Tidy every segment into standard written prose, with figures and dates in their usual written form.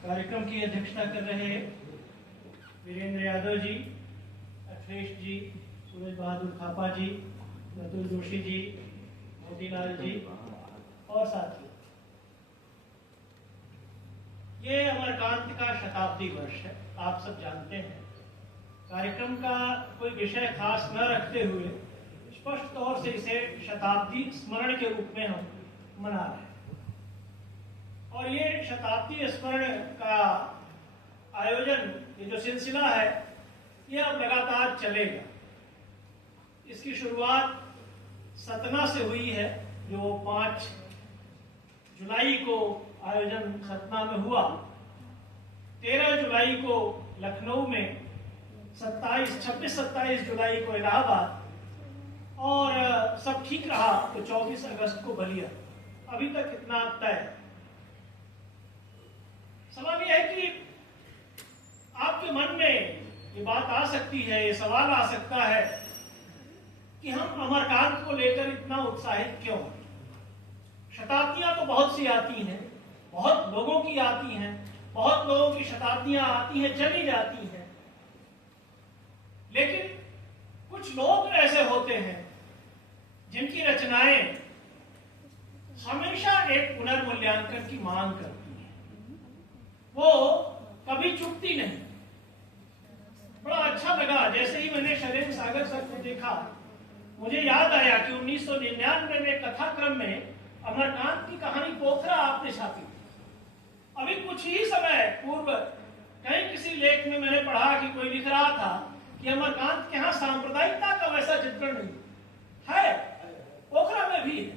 कार्यक्रम की अध्यक्षता कर रहे वीरेंद्र यादव जी, अखिलेश जी, सूरज बहादुर थापा जी, अतुल जोशी जी, मोतीलाल जी और साथियों, ये अमरकांत का शताब्दी वर्ष है। आप सब जानते हैं, कार्यक्रम का कोई विषय खास न रखते हुए स्पष्ट तौर से इसे शताब्दी स्मरण के रूप में हम मना रहे हैं। और ये शताब्दी स्मरण का आयोजन, ये जो सिलसिला है, ये अब लगातार चलेगा। इसकी शुरुआत सतना से हुई है, जो 5 जुलाई को आयोजन सतना में हुआ। 13 जुलाई को लखनऊ में, 26-27 जुलाई को इलाहाबाद, और सब ठीक रहा तो 24 अगस्त को बलिया। अभी तक इतना तय। सवाल यह है कि आपके मन में ये बात आ सकती है, ये सवाल आ सकता है कि हम अमरकांत को लेकर इतना उत्साहित क्यों? शताब्दियां तो बहुत सी आती हैं, बहुत लोगों की आती हैं, बहुत लोगों की शताब्दियां आती हैं, चली जाती हैं, लेकिन कुछ लोग ऐसे होते हैं जिनकी रचनाएं हमेशा एक पुनर्मूल्यांकन की मांग करती हैं। वो कभी चुकती नहीं। बड़ा अच्छा लगा जैसे ही मैंने शैलेंद्र सागर सर को देखा, मुझे याद आया कि 1999 में कथाक्रम में अमरकांत की कहानी पोखरा आपने छापी थी। अभी कुछ ही समय पूर्व कहीं किसी लेख में मैंने पढ़ा कि कोई लिख रहा था कि अमरकांत के यहाँ सांप्रदायिकता का वैसा चित्रण नहीं है, पोखरा में भी है।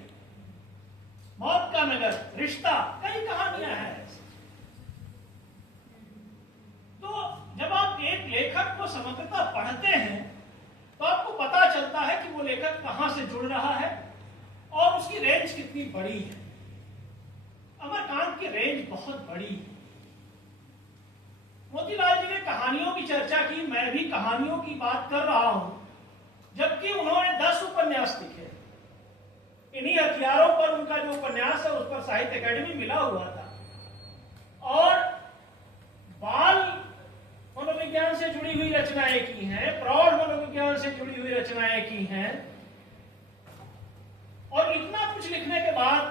मौत का नगर, रिश्ता, कई कहानियां हैं। तो जब आप एक लेखक को समग्रता पढ़ते हैं तो आपको पता चलता है कि वो लेखक कहां से जुड़ रहा है और उसकी रेंज कितनी बड़ी है। अमरकांत की रेंज बहुत बड़ी है। मोतीलाल जी ने कहानियों की चर्चा की, मैं भी कहानियों की बात कर रहा हूं, जबकि उन्होंने 10 उपन्यास लिखे। इन्हीं हथियारों पर उनका जो उपन्यास है उस पर साहित्य अकादमी मिला हुआ था। और बाल मनोविज्ञान से जुड़ी हुई रचनाएं की हैं, प्रौढ़ मनोविज्ञान से जुड़ी हुई रचनाएं की हैं। और इतना कुछ लिखने के बाद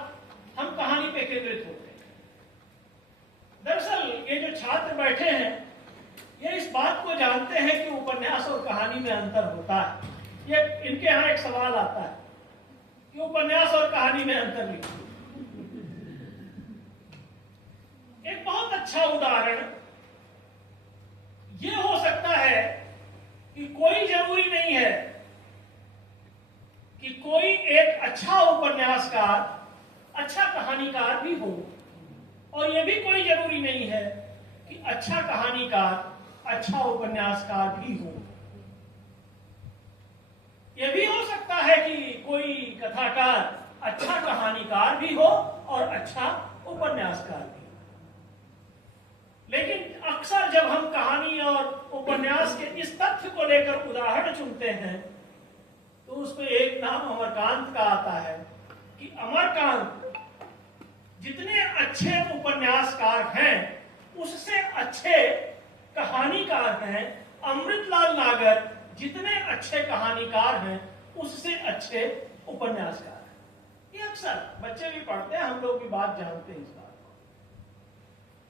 हम कहानी पे केंद्रित होते हैं। दरअसल ये जो छात्र बैठे हैं, ये इस बात को जानते हैं कि उपन्यास और कहानी में अंतर होता है। ये इनके यहाँ एक सवाल आता है कि उपन्यास और कहानी में अंतर लिखिए। एक बहुत अच्छा उदाहरण ये हो सकता है कि कोई जरूरी नहीं है कि कोई एक अच्छा उपन्यासकार अच्छा कहानीकार भी हो, और यह भी कोई जरूरी नहीं है कि अच्छा कहानीकार अच्छा उपन्यासकार भी हो। यह भी हो सकता है कि कोई कथाकार अच्छा कहानीकार भी हो और अच्छा उपन्यासकार भी। लेकिन अक्सर जब हम कहानी और उपन्यास के इस तथ्य को लेकर उदाहरण चुनते हैं तो उसमें एक नाम अमरकांत का आता है कि अमरकांत जितने अच्छे उपन्यासकार हैं उससे अच्छे कहानीकार हैं। अमृतलाल नागर जितने अच्छे कहानीकार हैं उससे अच्छे उपन्यासकार हैं। ये अक्सर बच्चे भी पढ़ते हैं, हम लोग भी बात जानते हैं इस बात को।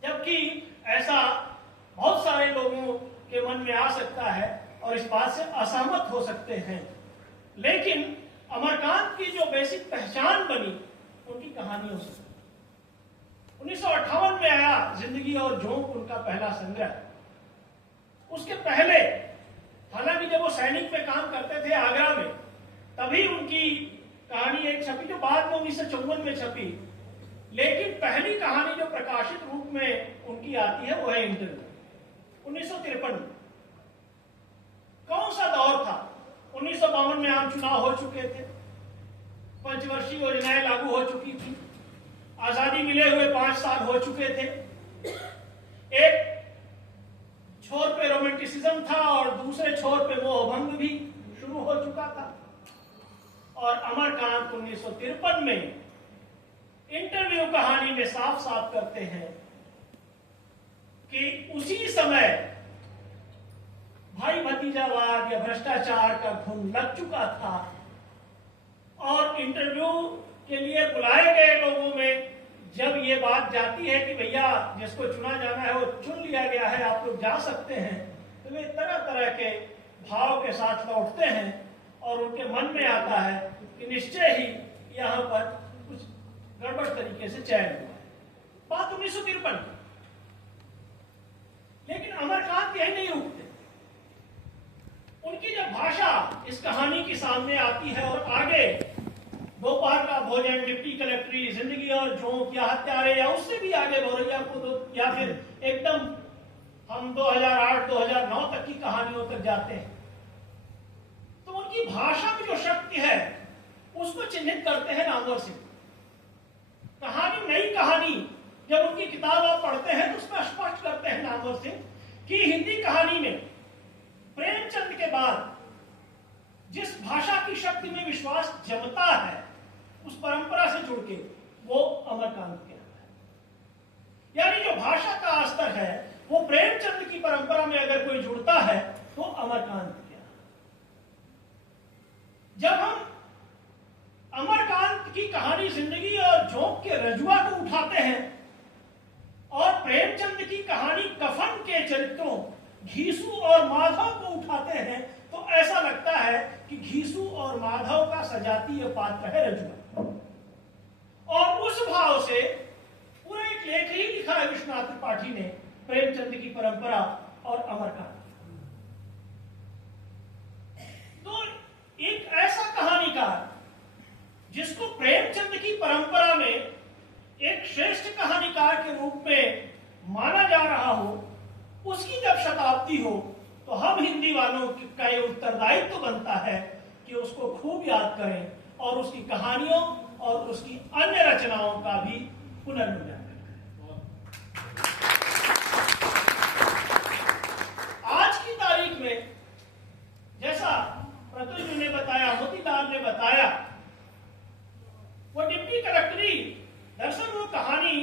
जबकि ऐसा बहुत सारे लोगों के मन में आ सकता है और इस बात से असहमत हो सकते हैं। लेकिन अमरकांत की जो बेसिक पहचान बनी उनकी कहानियों से। 1958 में आया जिंदगी और झोंक, उनका पहला संग्रह। उसके पहले, हालांकि जब वो सैनिक में काम करते थे आगरा में, तभी उनकी कहानी एक छपी जो बाद में 1954 में छपी। लेकिन पहली कहानी जो प्रकाशित रूप में उनकी आती है वो है इंटरव्यू, 1953 में। कौन सा दौर था? 1952 में आम चुनाव हो चुके थे, पंचवर्षीय योजनाएं लागू हो चुकी थी, आजादी मिले हुए 5 साल हो चुके थे। एक छोर पे रोमांटिसिज्म था और दूसरे छोर पे मोहभंग भी शुरू हो चुका था। और अमरकांत 1953 में इंटरव्यू कहानी में साफ साफ करते हैं कि उसी समय भाई भतीजावाद या भ्रष्टाचार का घुन लग चुका था और इंटरव्यू के लिए बुलाए गए लोगों में जब ये बात जाती है कि भैया जिसको चुना जाना है वो चुन लिया गया है, आप लोग जा सकते हैं, तो वे तरह तरह के भाव के साथ लौटते हैं और उनके मन में आता है कि निश्चय ही यहाँ पर कुछ गड़बड़ तरीके से चयन हुआ है। बात 1953 की। लेकिन अमरकांत यही नहीं रुकते। उनकी जब भाषा इस कहानी की सामने आती है और आगे दोपहर का भोजन, डिप्टी कलेक्टरी, जिंदगी और झोंक या हत्यारे या उससे भी आगे भौरैया को या फिर एकदम हम 2008-2009 तक की कहानियों तक जाते हैं, तो उनकी भाषा में जो शक्ति है उसको चिन्हित करते हैं नामवर सिंह। कहानी, नई कहानी जब उनकी किताब आप पढ़ते हैं तो उसमें स्पष्ट करते हैं नामवर सिंह कि हिंदी कहानी में प्रेमचंद के बाद जिस भाषा की शक्ति में विश्वास जमता है उस परंपरा से जुड़ के वो अमरकांत के है। यानी जो भाषा का स्तर है वो प्रेमचंद की परंपरा में अगर कोई जुड़ता है तो अमरकांत के है। जब हम अमरकांत की कहानी जिंदगी और झोंक के रजुआ को उठाते हैं और प्रेमचंद की कहानी कफन के चरित्रों घीसू और माधव को उठाते हैं तो ऐसा लगता है कि घीसू और माधव का सजातीय पात्र है रजुआ। और उस भाव से पूरा एक लेख ही लिखा है विश्वनाथ त्रिपाठी ने प्रेमचंद की परंपरा और अमरकांत। तो एक ऐसा कहानीकार जिसको प्रेमचंद की परंपरा में एक श्रेष्ठ कहानीकार के रूप में माना जा रहा हो, उसकी जब शताब्दी हो तो हम हिंदी वालों का ये उत्तरदायित्व बनता है कि उसको खूब याद करें और उसकी कहानियों और उसकी अन्य रचनाओं का भी पुनर्मूल्यांकन करें। आज की तारीख में जैसा प्रत्युष ने बताया, मोतीलाल ने बताया, वो डिप्टी कलेक्टरी दरअसल वो कहानी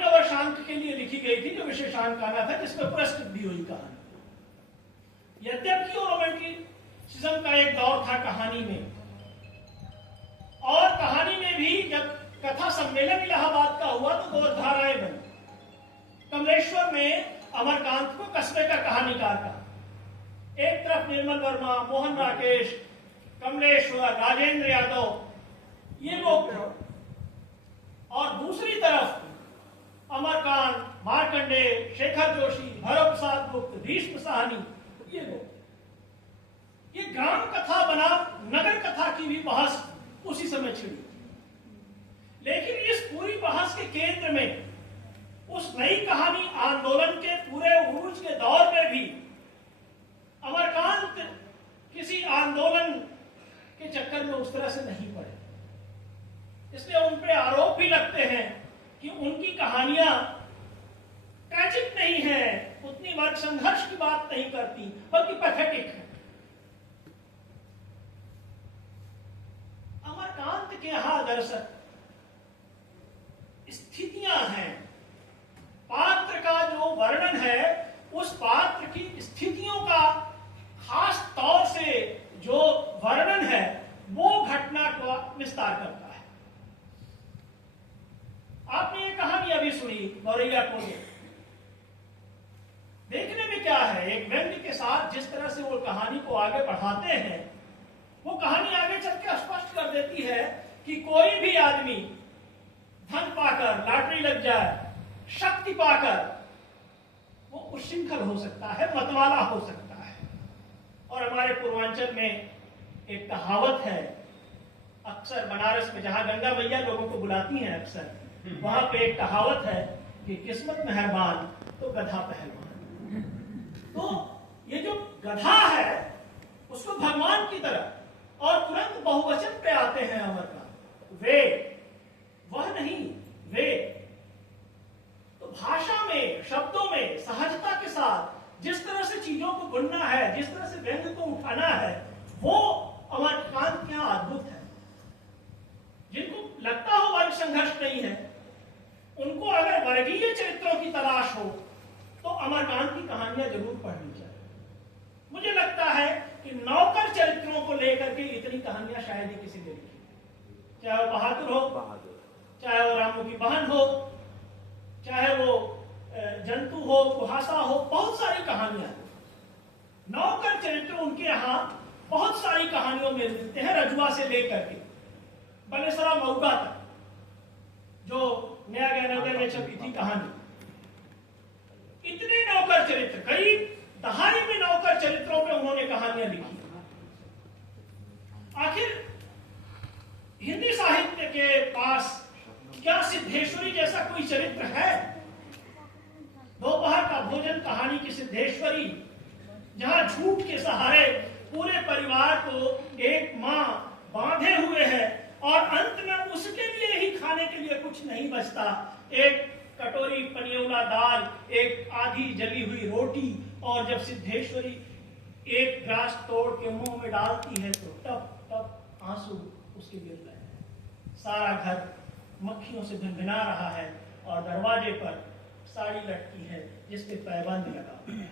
नवशांत के लिए लिखी गई थी जो विशेषांक आना था, जिसमें पुरस्कृत भी हुई कहानी। यद्यपि वो रोमांटिसिज्म का एक दौर था कहानी में, और कहानी में भी जब कथा सम्मेलन इलाहाबाद का हुआ तो 2 धाराएं बनी। कमलेश्वर में अमरकांत को कस्बे का कहानीकार कहा। एक तरफ निर्मल वर्मा, मोहन राकेश, कमलेश्वर, राजेंद्र यादव, ये लोग थे, और दूसरी तरफ अमरकांत, मार्कंडे, शेखर जोशी, भैरव प्रसाद गुप्त, भीष्म साहनी, ये लोग। ये ग्राम कथा बना नगर कथा की भी बहस उसी समय छिड़ी। लेकिन इस पूरी बहस के केंद्र में उस नई कहानी आंदोलन के पूरे उरूज के दौर में भी अमरकांत किसी आंदोलन के चक्कर में उस तरह से नहीं पड़े। इसलिए उन पे आरोप भी लगते हैं कि उनकी कहानियां ट्रैजिक नहीं है, उतनी वर्ग संघर्ष की बात नहीं करती, बल्कि पैथेटिक है। अमरकांत के यहां दरअसल स्थितियां हैं, पात्र का जो वर्णन है उस पात्र की स्थितियों का खास तौर से जो वर्णन है वो घटना का विस्तार करता है। आपने ये कहानी अभी सुनी भौरैया को, देखने में क्या है, एक व्यंग्य के साथ जिस तरह से वो कहानी को आगे बढ़ाते हैं, वो कहानी आगे चल के स्पष्ट कर देती है कि कोई भी आदमी धन पाकर, लॉटरी लग जाए, शक्ति पाकर वो उच्छृंखल हो सकता है, मतवाला हो सकता है। और हमारे पूर्वांचल में एक कहावत है, अक्सर बनारस में जहां गंगा मैया लोगों को बुलाती हैं अक्सर, वहां पे एक कहावत है कि किस्मत मेहरबान तो गधा पहलवान। तो ये जो गधा है उसको भगवान की तरह और तुरंत बहुवचन पे आते हैं अमरकांत, वे, वह नहीं, वे। तो भाषा में, शब्दों में सहजता के साथ जिस तरह से चीजों को बुनना है, जिस तरह से व्यंग्य को उठाना है, वो अमरकांत के यहां अद्भुत है। जिनको लगता हो वर्ग संघर्ष नहीं है, उनको अगर स्वर्गीय चरित्रों की तलाश हो तो अमरकांत की कहानियां जरूर पढ़नी चाहिए। मुझे लगता है कि नौकर चरित्रों को लेकर के इतनी कहानियां शायद ही किसी ने लिखी, चाहे वो बहादुर हो, चाहे वो रामू की बहन हो, चाहे वो जंतु हो, कुहासा हो, बहुत सारी कहानियां। नौकर चरित्र उनके यहाँ बहुत सारी कहानियों में मिलते हैं, रजुआ से लेकर के बलेसरा मऊगा तक, जो नया ज्ञानोदय में छपी थी कहानी। इतने नौकर चरित्र, करीब दहाई में नौकर चरित्रों पे उन्होंने कहानियां लिखी। आखिर हिंदी साहित्य के पास क्या सिद्धेश्वरी जैसा कोई चरित्र है? दोपहर का भोजन कहानी की सिद्धेश्वरी, जहां झूठ के सहारे पूरे परिवार को एक मां बांधे हुए है और अंत में उसके लिए ही खाने के लिए कुछ नहीं बचता। एक कटोरी पनियोला दाल, एक आधी जली हुई रोटी, और जब सिद्धेश्वरी एक ग्रास तोड़ के मुंह में डालती है तो टप टप आंसू उसके गिर रहे हैं। सारा घर मक्खियों से भिनभिना रहा है और दरवाजे पर साड़ी लटकी है जिसपे पैबंद लगा हुआ है,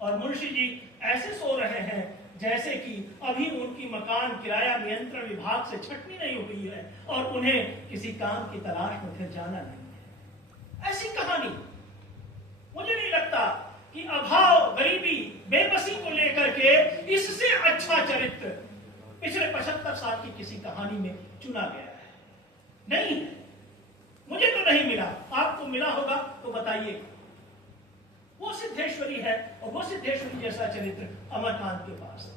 और मुंशी जी ऐसे सो रहे हैं जैसे कि अभी उनकी मकान किराया नियंत्रण विभाग से छटनी नहीं हुई है और उन्हें किसी काम की तलाश में फिर जाना नहीं है। ऐसी कहानी मुझे नहीं लगता कि अभाव, गरीबी, बेबसी को लेकर के इससे अच्छा चरित्र पिछले 75 साल की किसी कहानी में चुना गया है। नहीं है, मुझे तो नहीं मिला। आपको मिला होगा तो बताइए। वो सिद्धेश्वरी है, और वो सिद्धेश्वरी जैसा चरित्र अमरकांत के पास है।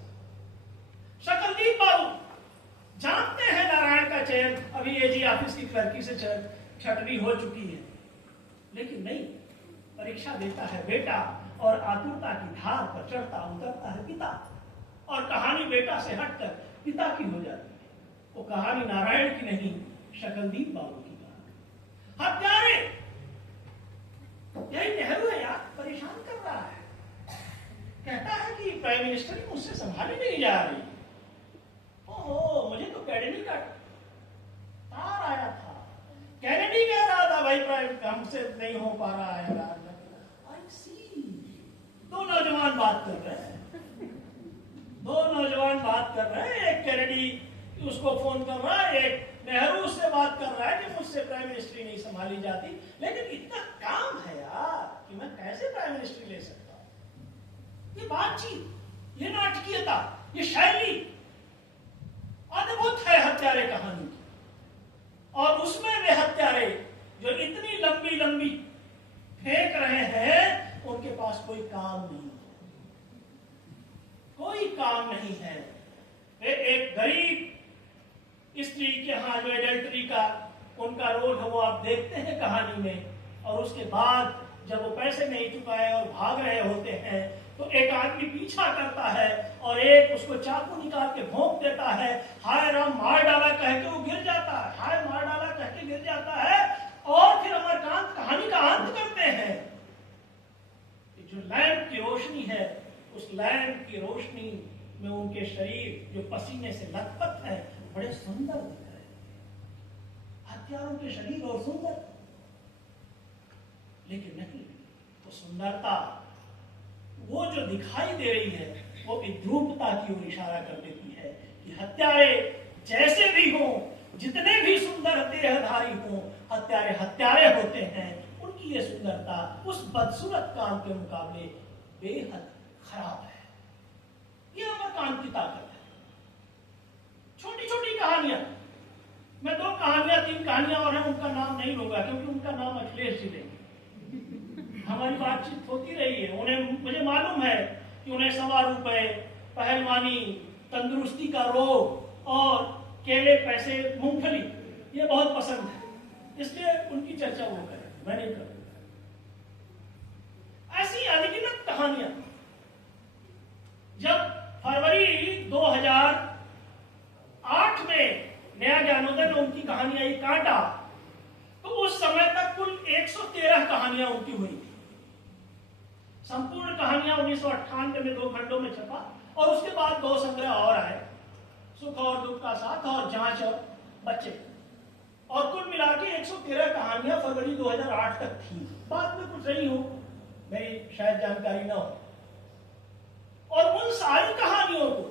शकलदीप बाबू जानते हैं नारायण का चयन अभी एजी ऑफिस की क्लर्की से छटनी हो चुकी है, लेकिन नहीं, परीक्षा देता है बेटा और आतुरता की धार पर चढ़ता उतरता है पिता, और कहानी बेटा से हटकर पिता की हो जाती है। वो कहानी नारायण की नहीं, शकलदीप बाबू की कहानी। हत्यारे, यही नेहरू है यार, परेशान कर रहा है। कहता है कि प्राइम मिनिस्टर ही मुझसे संभाली नहीं जा रही। ओहो, मुझे तो कैनेडी का तार आया था, कैनेडी कह रहा था भाई प्राइम हमसे नहीं हो पा रहा है। आई सी, दो नौजवान बात कर रहे हैं, एक कैनेडी उसको फोन कर रहा है, एक नेहरू उससे बात कर रहा है कि मुझसे प्राइम मिनिस्ट्री नहीं संभाली जाती। लेकिन इतना काम है यार कि मैं कैसे प्राइम मिनिस्ट्री ले सकता हूं। ये बातचीत, ये नाटकीयता, ये शैली अद्भुत है हत्यारे कहानी की। और उसमें वे हत्यारे जो इतनी लंबी लंबी फेंक रहे हैं, उनके पास कोई काम नहीं है, कोई काम नहीं है। वे एक गरीब स्त्री के यहाँ जो एडल्टरी का उनका रोल है वो आप देखते हैं कहानी में, और उसके बाद जब वो पैसे नहीं चुकाए और भाग रहे होते हैं तो एक आदमी पीछा करता है और एक उसको चाकू निकाल के भोंक देता है। हाय राम, मार डाला कह के वो गिर जाता है, हाय मार डाला कह के गिर जाता है। और फिर अमरकांत कहानी का अंत करते हैं। जो लैंप की रोशनी है, उस लैंप की रोशनी में उनके शरीर जो पसीने से लथपथ है बड़े सुंदर दिख रहे हैं। हत्यारों के शरीर और सुंदर, लेकिन नहीं, वो सुंदरता वो जो दिखाई दे रही है वो विद्रूपता की ओर इशारा कर देती है कि हत्यारे जैसे भी हों, जितने भी सुंदर देहधारी हों, हत्यारे हत्यारे होते हैं। उनकी ये सुंदरता उस बदसूरत काम के मुकाबले बेहद खराब है। ये अमरकांत की ताकत है। छोटी छोटी कहानियां, मैं 2 कहानियां 3 कहानियां और हैं, उनका नाम नहीं लूंगा क्योंकि उनका नाम अखिलेश जी लेंगे। हमारी बातचीत होती रही है, उन्हें, मुझे मालूम है कि उन्हें ₹1.25, पहलवानी, तंदुरुस्ती का रोग और केले, पैसे, मूंगफली ये बहुत पसंद है, इसलिए उनकी चर्चा वो करें, मैं नहीं करूंगा। ऐसी अनगिनत कहानियां। जब फरवरी 2008 में नया ज्ञानोदय में उनकी कहानी आई कांटा, तो उस समय तक कुल 113 कहानियां उनकी हुई थी। संपूर्ण कहानियां 1998 में 2 खंडों में छपा, और उसके बाद 2 संग्रह और आए, सुख और दुख का साथ और जांच और बच्चे, और कुल मिला के 113 कहानियां फरवरी 2008 तक थी। रही हो, मेरी शायद जानकारी ना हो। और उन सारी कहानियों को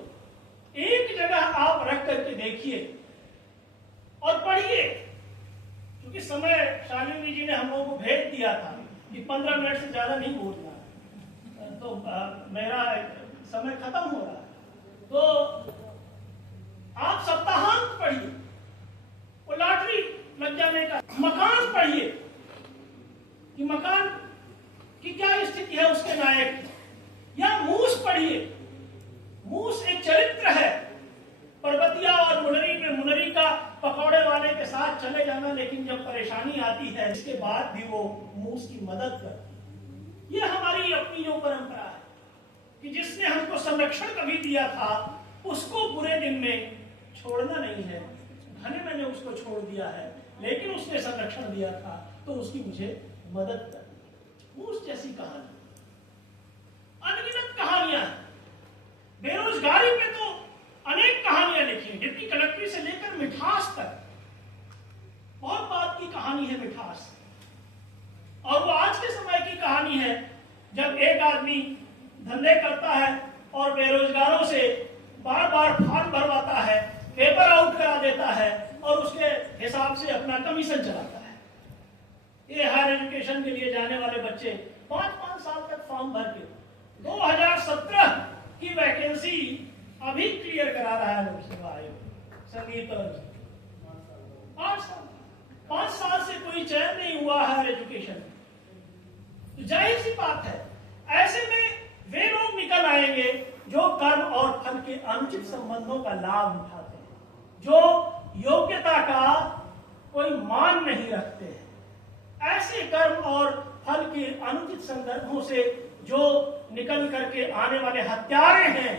एक जगह आप रख करके देखिए और पढ़िए, क्योंकि समय शालिनी जी ने हम लोगों को भेज दिया था कि 15 मिनट से ज्यादा नहीं बोलना, तो मेरा समय खत्म हो रहा है। तो आप सप्ताहांत पढ़िए, वो लॉटरी लग जाने का मकान पढ़िए कि मकान की क्या स्थिति है उसके नायक की, या मूस पढ़िए। मूस एक चरित्र है, पर्वतिया और मुनरी में मुनरी का पकौड़े वाले के साथ चले जाना, लेकिन जब परेशानी आती है इसके बाद भी वो मूस की मदद करती है। ये हमारी अपनी जो परंपरा है कि जिसने हमको संरक्षण कभी दिया था उसको बुरे दिन में छोड़ना नहीं है। घने मैंने उसको छोड़ दिया है, लेकिन उसने संरक्षण दिया था तो उसकी मुझे मदद करनी। मूस जैसी कहानी, अनगिनत कहानियां हैं। बेरोजगारी पे तो अनेक कहानियां लिखी हैं, डिप्टी कलेक्ट्री से लेकर मिठास तक बहुत बात की कहानी है मिठास। और वो आज के समय की कहानी है, जब एक आदमी धंधे करता है और बेरोजगारों से बार बार फॉर्म भरवाता है, पेपर आउट करा देता है और उसके हिसाब से अपना कमीशन चलाता है। ये हायर एजुकेशन के लिए जाने वाले बच्चे 5-5 साल तक फॉर्म भर के 2017 की वैकेंसी अभी क्लियर करा रहा है लोक सेवा आयोग। संगीत और 5 साल से कोई चयन नहीं हुआ हायर एजुकेशन। तो जाहिर सी बात है, ऐसे में वे लोग निकल आएंगे जो कर्म और फल के अनुचित संबंधों का लाभ उठाते हैं, जो योग्यता का कोई मान नहीं रखते हैं। ऐसे कर्म और फल के अनुचित संदर्भों से जो निकल करके आने वाले हत्यारे हैं,